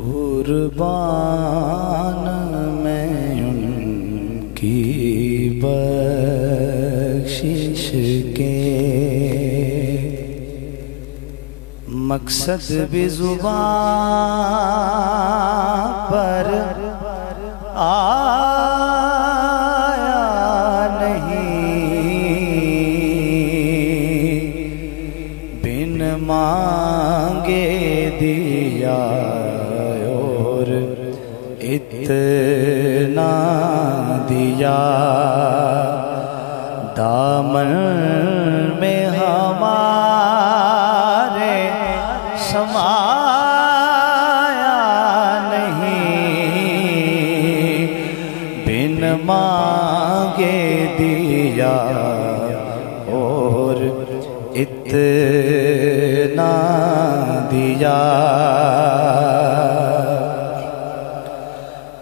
कुर्बान मैं उनकी बख्शिश के, मकसद भी ज़ुबान पर आया नहीं, बिन मांगे दिया और इतना दिया, दामन में हमारे समाया नहीं, बिन मांगे दिया और इतना दिया।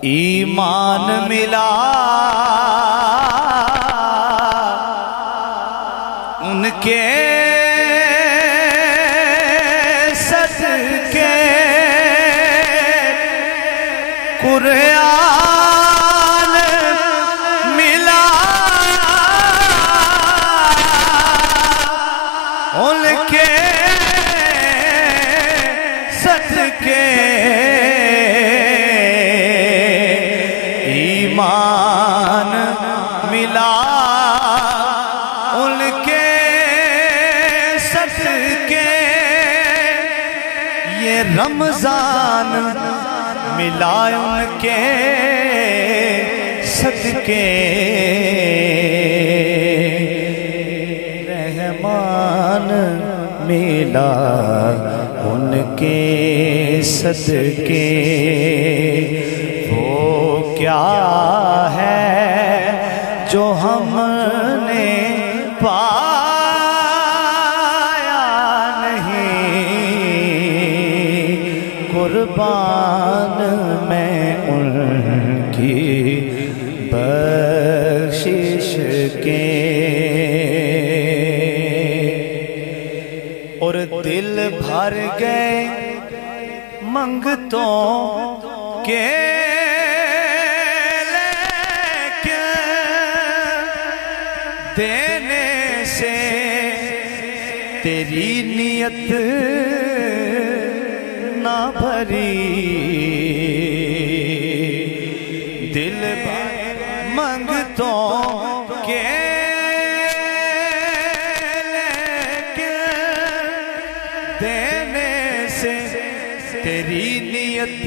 ईमान मिला उनके सदके, कुरान मिला उनके सदके, ईमान मिला उनके सदके, ये रमजान मिला उनके सदके, रहमान मिला उनके सदके। वो क्या है जो हमने पाया नहीं, कुर्बान मैं उनकी बख्शिश के। और दिल भर गए मंगतों के लेके, देने से तेरी नियत ना भरी, दिल मंगतों के लेके, देने से तेरी नियत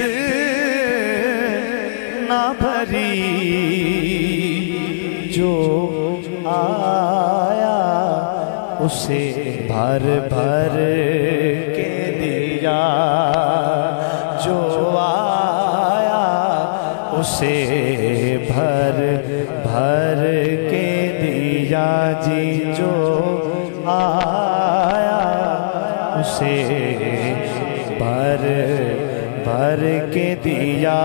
ना भरी, जो आया उसे भर भर के दिया, जो आया उसे भर भर के दिया जी, जो आया उसे भर भर के दिया।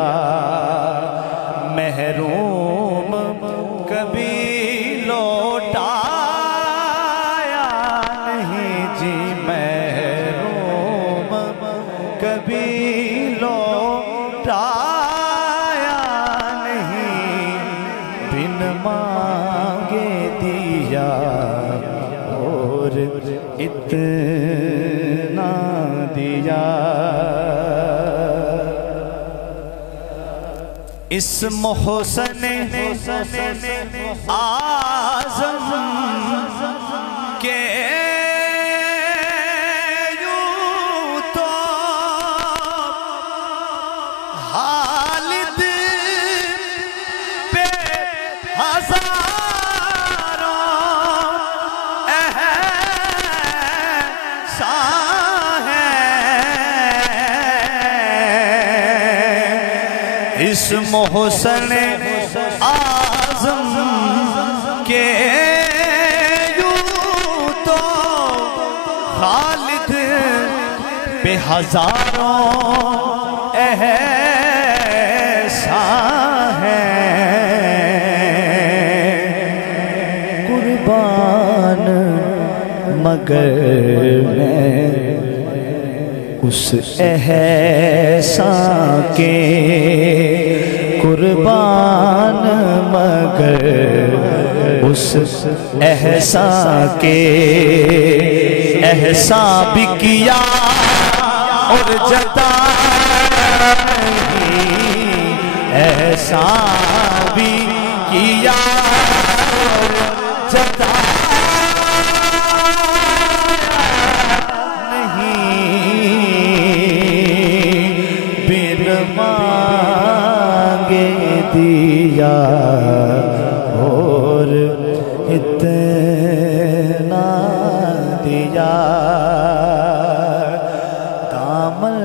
महरूम कभी लौटाया नहीं जी, महरूम कभी लौटाया नहीं, बिन मांगे दिया और इतना दिया। इस मोहसन आज़म के यूं तो हालिद पे हज़ारों एहसान है। इस मोहसन आज़म के यूं तो खालिद पे हज़ारों एहसान है। कुर्बान मगर मैं उस एहसान के कुर्बान मगर उस एहसान के एहसान भी किया और जता नहीं, एहसान भी किया और जता मांगे दिया और इतना दिया। दामन